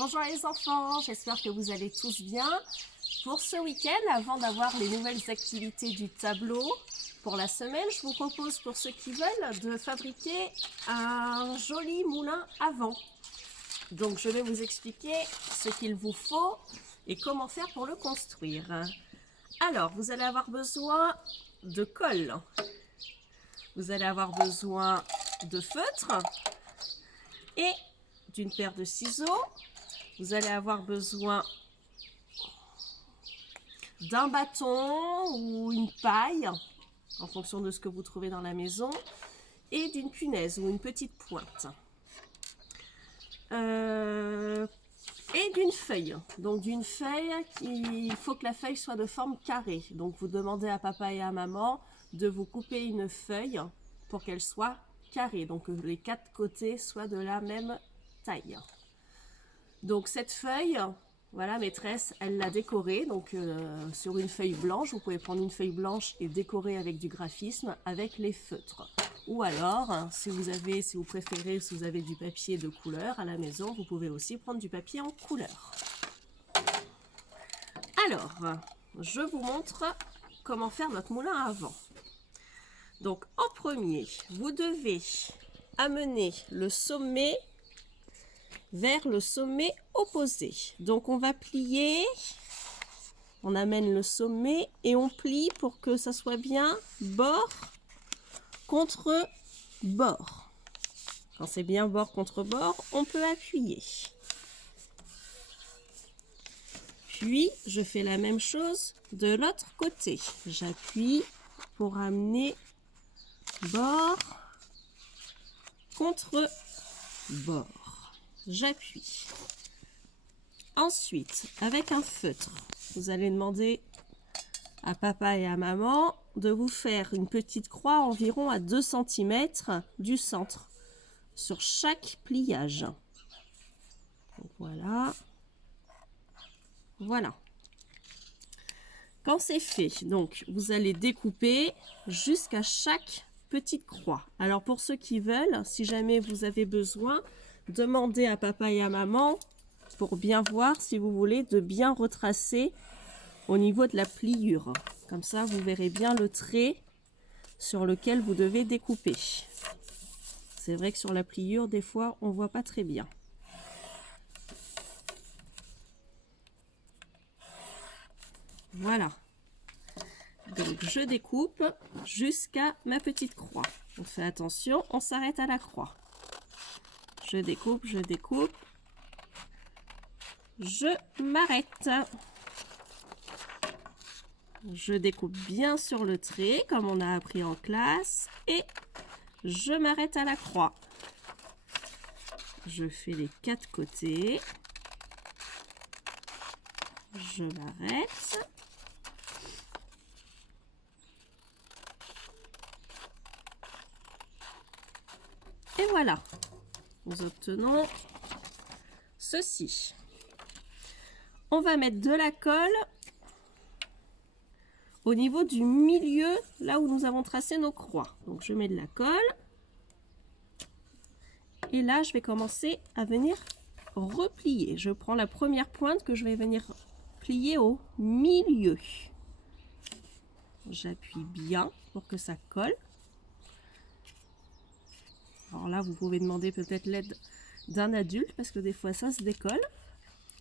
Bonjour les enfants, j'espère que vous allez tous bien. Pour ce week-end, avant d'avoir les nouvelles activités du tableau pour la semaine, je vous propose pour ceux qui veulent de fabriquer un joli moulin à vent. Donc je vais vous expliquer ce qu'il vous faut et comment faire pour le construire. Alors, vous allez avoir besoin de colle, vous allez avoir besoin de feutre et d'une paire de ciseaux. Vous allez avoir besoin d'un bâton ou une paille, en fonction de ce que vous trouvez dans la maison, et d'une punaise ou une petite pointe. Et d'une feuille. Donc d'une feuille, il faut que la feuille soit de forme carrée. Donc vous demandez à papa et à maman de vous couper une feuille pour qu'elle soit carrée. Donc que les quatre côtés soient de la même taille. Donc cette feuille, voilà, maîtresse, elle l'a décorée. Donc sur une feuille blanche, vous pouvez prendre une feuille blanche et décorer avec du graphisme, avec les feutres. Ou alors, si vous préférez, si vous avez du papier de couleur à la maison, vous pouvez aussi prendre du papier en couleur. Alors, je vous montre comment faire notre moulin à vent. Donc en premier, vous devez amener le sommet vers le sommet opposé. Donc on va plier, on amène le sommet et on plie pour que ça soit bien bord contre bord. Quand c'est bien bord contre bord, on peut appuyer. Puis je fais la même chose de l'autre côté. J'appuie pour amener bord contre bord. J'appuie. Ensuite, avec un feutre, vous allez demander à papa et à maman de vous faire une petite croix environ à 2 cm du centre sur chaque pliage. Donc voilà. Voilà. Quand c'est fait, donc vous allez découper jusqu'à chaque petite croix. Alors pour ceux qui veulent, si jamais vous avez besoin, demandez à papa et à maman pour bien voir si vous voulez de bien retracer au niveau de la pliure. Comme ça, vous verrez bien le trait sur lequel vous devez découper. C'est vrai que sur la pliure, des fois, on ne voit pas très bien. Voilà. Donc, je découpe jusqu'à ma petite croix. On fait attention, on s'arrête à la croix. Je découpe, je découpe. Je m'arrête. Je découpe bien sur le trait, comme on a appris en classe. Et je m'arrête à la croix. Je fais les 4 côtés. Je m'arrête. Et voilà. Nous obtenons ceci. On va mettre de la colle au niveau du milieu, là où nous avons tracé nos croix. Donc je mets de la colle. Et là, je vais commencer à venir replier. Je prends la première pointe que je vais venir plier au milieu. J'appuie bien pour que ça colle. Alors là, vous pouvez demander peut-être l'aide d'un adulte parce que des fois, ça se décolle.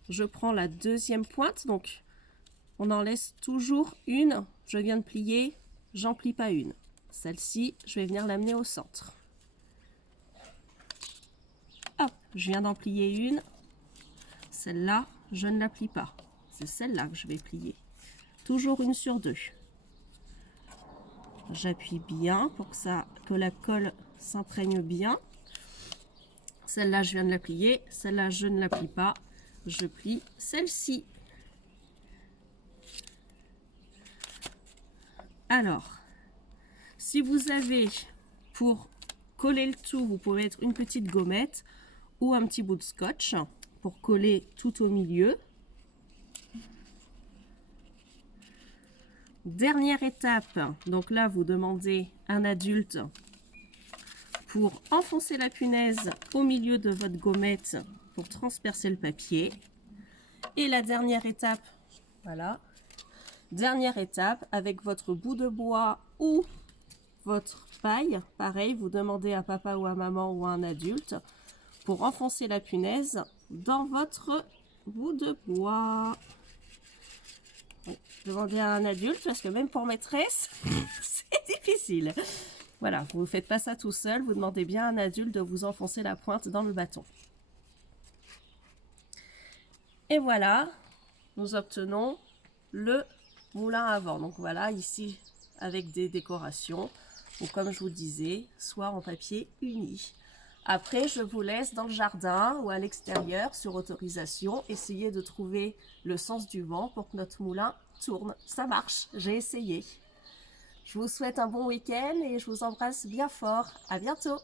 Je prends la deuxième pointe, donc on en laisse toujours une. Je viens de plier, j'en plie pas une. Celle-ci, je vais venir l'amener au centre. Hop, je viens d'en plier une. Celle-là, je ne la plie pas. C'est celle-là que je vais plier. Toujours une sur 2. J'appuie bien pour que la colle s'imprègne bien. Celle-là, je viens de la plier. Celle-là, je ne la plie pas. Je plie celle-ci. Alors, si vous avez, pour coller le tout, vous pouvez mettre une petite gommette ou un petit bout de scotch pour coller tout au milieu. Dernière étape, donc là, vous demandez un adulte pour enfoncer la punaise au milieu de votre gommette pour transpercer le papier. Et la dernière étape, voilà, dernière étape, avec votre bout de bois ou votre paille, pareil, vous demandez à papa ou à maman ou à un adulte pour enfoncer la punaise dans votre bout de bois. Demandez à un adulte parce que même pour maîtresse, c'est difficile. Voilà, vous ne faites pas ça tout seul, vous demandez bien à un adulte de vous enfoncer la pointe dans le bâton. Et voilà, nous obtenons le moulin à vent. Donc voilà, ici avec des décorations, ou comme je vous disais, soit en papier uni. Après, je vous laisse dans le jardin ou à l'extérieur, sur autorisation, essayer de trouver le sens du vent pour que notre moulin tourne. Ça marche, j'ai essayé. Je vous souhaite un bon week-end et je vous embrasse bien fort. À bientôt!